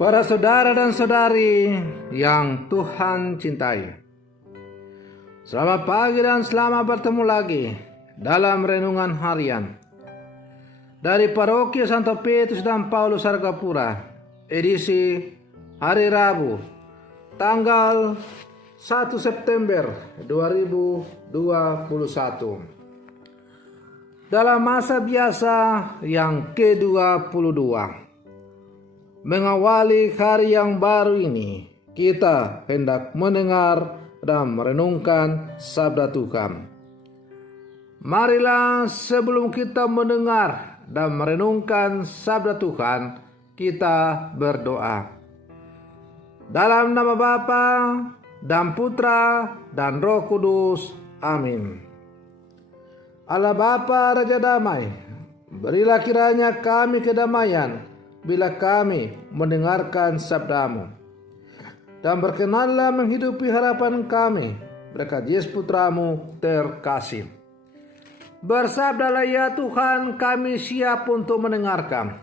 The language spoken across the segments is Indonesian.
Para saudara dan saudari yang Tuhan cintai, selamat pagi dan selamat bertemu lagi dalam renungan harian dari Paroki Santo Petrus dan Paulus Argapura, edisi hari Rabu, tanggal 1 September 2021. Dalam masa biasa yang ke-22, mengawali hari yang baru ini, kita hendak mendengar dan merenungkan sabda Tuhan. Marilah sebelum kita mendengar dan merenungkan sabda Tuhan, kita berdoa. Dalam nama Bapa dan Putra dan Roh Kudus. Amin. Allah Bapa Raja Damai, berilah kiranya kami kedamaian bila kami mendengarkan sabdamu, dan berkenanlah menghidupi harapan kami berkat Yesus Putramu terkasih. Bersabdalah ya Tuhan, kami siap untuk mendengarkan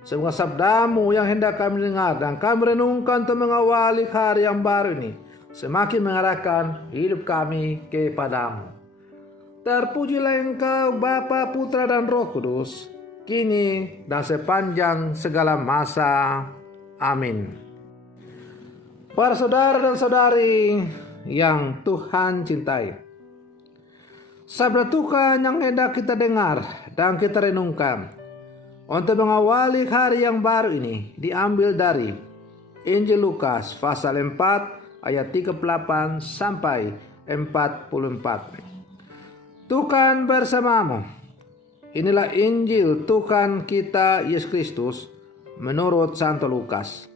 semua sabdamu yang hendak kami dengar, dan kami renungkan untuk mengawali hari yang baru ini, semakin mengarahkan hidup kami kepadamu. Terpujilah Engkau Bapa, Putra dan Roh Kudus, kini dan sepanjang segala masa. Amin. Para saudara dan saudari yang Tuhan cintai, sabda Tuhan yang hendak kita dengar dan kita renungkan untuk mengawali hari yang baru ini diambil dari Injil Lukas pasal 4 ayat 38 sampai 44. Tuhan bersamamu. Inilah Injil Tuhan kita Yesus Kristus menurut Santo Lukas.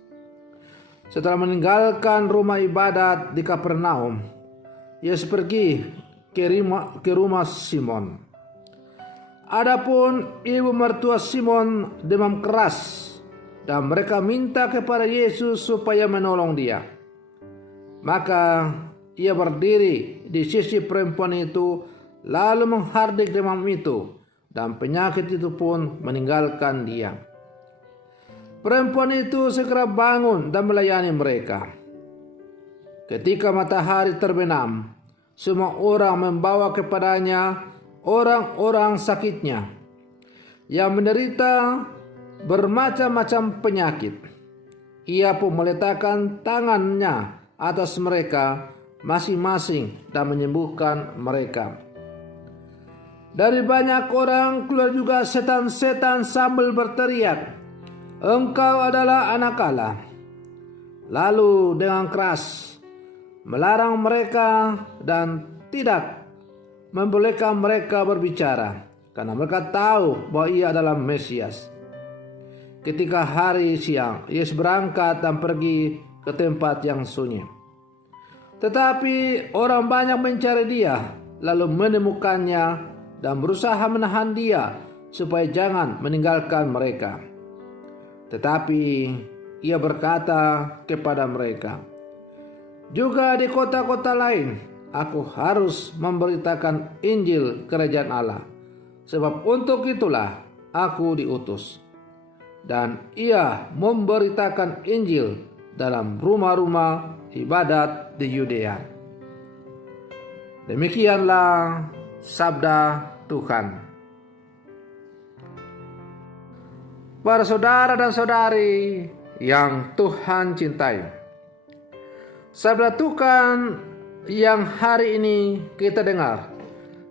Setelah meninggalkan rumah ibadat di Kapernaum, Yesus pergi ke rumah Simon. Adapun ibu mertua Simon demam keras, dan mereka minta kepada Yesus supaya menolong dia. Maka ia berdiri di sisi perempuan itu, lalu menghardik demam itu, dan penyakit itu pun meninggalkan dia. Perempuan itu segera bangun dan melayani mereka. Ketika matahari terbenam, semua orang membawa kepadanya orang-orang sakitnya yang menderita bermacam-macam penyakit. Ia pun meletakkan tangannya atas mereka masing-masing dan menyembuhkan mereka. Dari banyak orang keluar juga setan-setan sambil berteriak, "Engkau adalah anak Allah." Lalu dengan keras melarang mereka dan tidak membolehkan mereka berbicara, karena mereka tahu bahwa ia adalah Mesias. Ketika hari siang, Yesus berangkat dan pergi ke tempat yang sunyi. Tetapi orang banyak mencari dia, lalu menemukannya dan berusaha menahan dia supaya jangan meninggalkan mereka. Tetapi ia berkata kepada mereka, "Juga di kota-kota lain aku harus memberitakan Injil Kerajaan Allah, sebab untuk itulah aku diutus." Dan ia memberitakan Injil dalam rumah-rumah ibadat di Yudea. Demikianlah sabda Tuhan. Para saudara dan saudari yang Tuhan cintai, sabda Tuhan yang hari ini kita dengar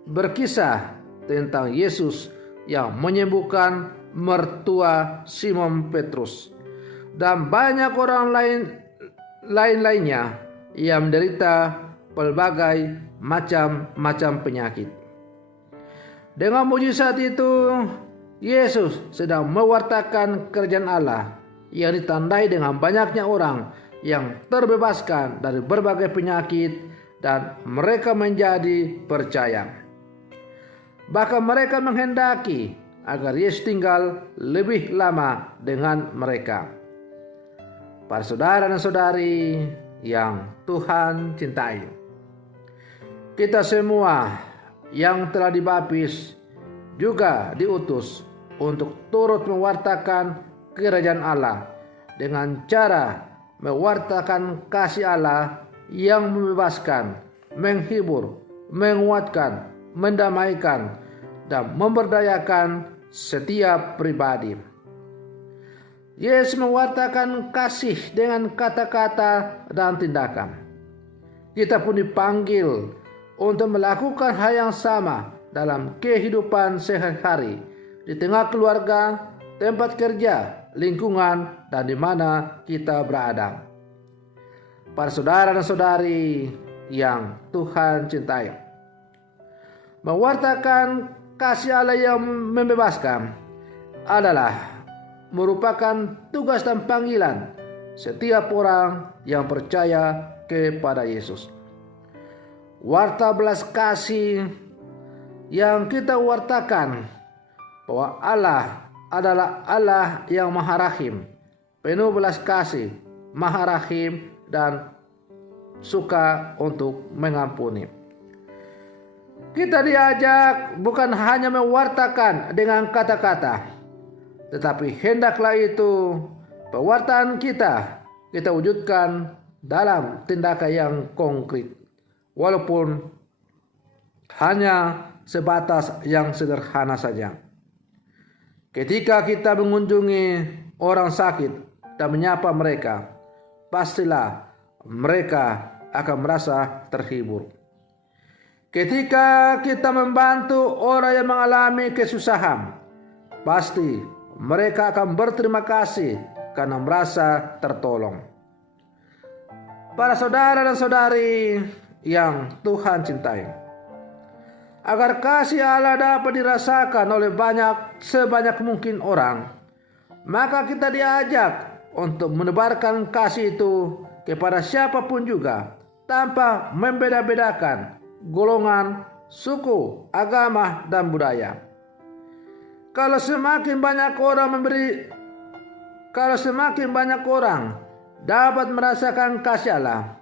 berkisah tentang Yesus yang menyembuhkan mertua Simon Petrus dan banyak orang lainnya yang menderita berbagai macam penyakit. Dengan mujizat itu, Yesus sedang mewartakan kerajaan Allah yang ditandai dengan banyaknya orang yang terbebaskan dari berbagai penyakit, dan mereka menjadi percaya. Bahkan mereka menghendaki agar Yesus tinggal lebih lama dengan mereka. Para saudara dan saudari yang Tuhan cintai, kita semua yang telah dibaptis juga diutus untuk turut mewartakan kerajaan Allah dengan cara mewartakan kasih Allah yang membebaskan, menghibur, menguatkan, mendamaikan, dan memberdayakan setiap pribadi. Yesus mewartakan kasih dengan kata-kata dan tindakan. Kita pun dipanggil untuk melakukan hal yang sama dalam kehidupan sehari-hari, di tengah keluarga, tempat kerja, lingkungan, dan di mana kita berada. Para saudara dan saudari yang Tuhan cintai, mewartakan kasih Allah yang membebaskan adalah merupakan tugas dan panggilan setiap orang yang percaya kepada Yesus. Warta belas kasih yang kita wartakan bahwa Allah adalah Allah yang Maha Rahim, penuh belas kasih, Maha Rahim, dan suka untuk mengampuni. Kita diajak bukan hanya mewartakan dengan kata-kata, tetapi hendaklah itu pewartaan kita wujudkan dalam tindakan yang konkret, walaupun hanya sebatas yang sederhana saja. Ketika kita mengunjungi orang sakit dan menyapa mereka, pastilah mereka akan merasa terhibur. Ketika kita membantu orang yang mengalami kesusahan, pasti mereka akan berterima kasih karena merasa tertolong. Para saudara dan saudari yang Tuhan cintai, agar kasih Allah dapat dirasakan oleh sebanyak mungkin orang, maka kita diajak untuk menebarkan kasih itu kepada siapapun juga, tanpa membeda-bedakan golongan, suku, agama, dan budaya. Kalau semakin banyak orang dapat merasakan kasih Allah,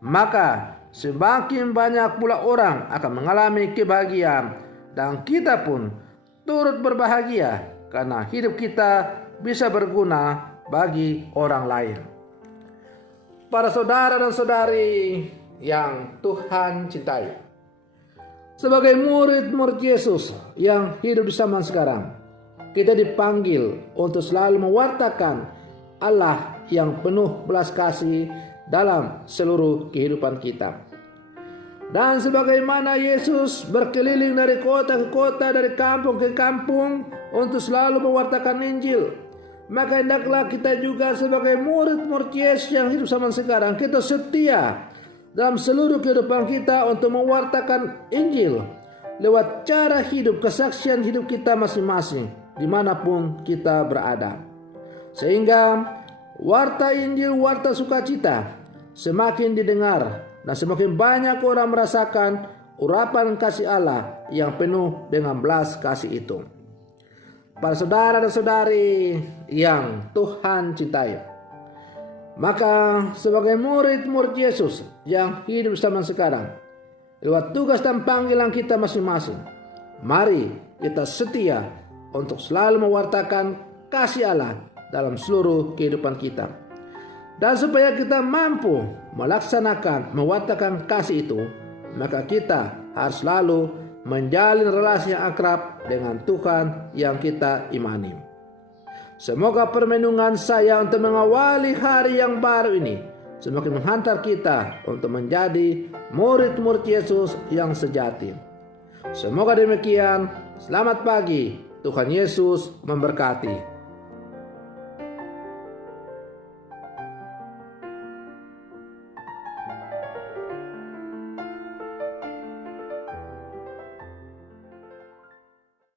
maka semakin banyak pula orang akan mengalami kebahagiaan, dan kita pun turut berbahagia karena hidup kita bisa berguna bagi orang lain. Para saudara dan saudari yang Tuhan cintai, sebagai murid-murid Yesus yang hidup di zaman sekarang, kita dipanggil untuk selalu mewartakan Allah yang penuh belas kasih dalam seluruh kehidupan kita. Dan sebagaimana Yesus berkeliling dari kota ke kota, dari kampung ke kampung untuk selalu mewartakan Injil, maka hendaklah kita juga sebagai murid-murid Yesus yang hidup zaman sekarang, kita setia dalam seluruh kehidupan kita untuk mewartakan Injil lewat cara hidup, kesaksian hidup kita masing-masing dimanapun kita berada, sehingga warta Injil, warta sukacita semakin didengar dan semakin banyak orang merasakan urapan kasih Allah yang penuh dengan belas kasih itu. Para saudara dan saudari yang Tuhan cintai, maka sebagai murid-murid Yesus yang hidup zaman sekarang, lewat tugas dan panggilan kita masing-masing, mari kita setia untuk selalu mewartakan kasih Allah dalam seluruh kehidupan kita. Dan supaya kita mampu melaksanakan, mewartakan kasih itu, maka kita harus selalu menjalin relasi yang akrab dengan Tuhan yang kita imani. Semoga permenungan saya untuk mengawali hari yang baru ini semakin menghantar kita untuk menjadi murid-murid Yesus yang sejati. Semoga demikian. Selamat pagi. Tuhan Yesus memberkati.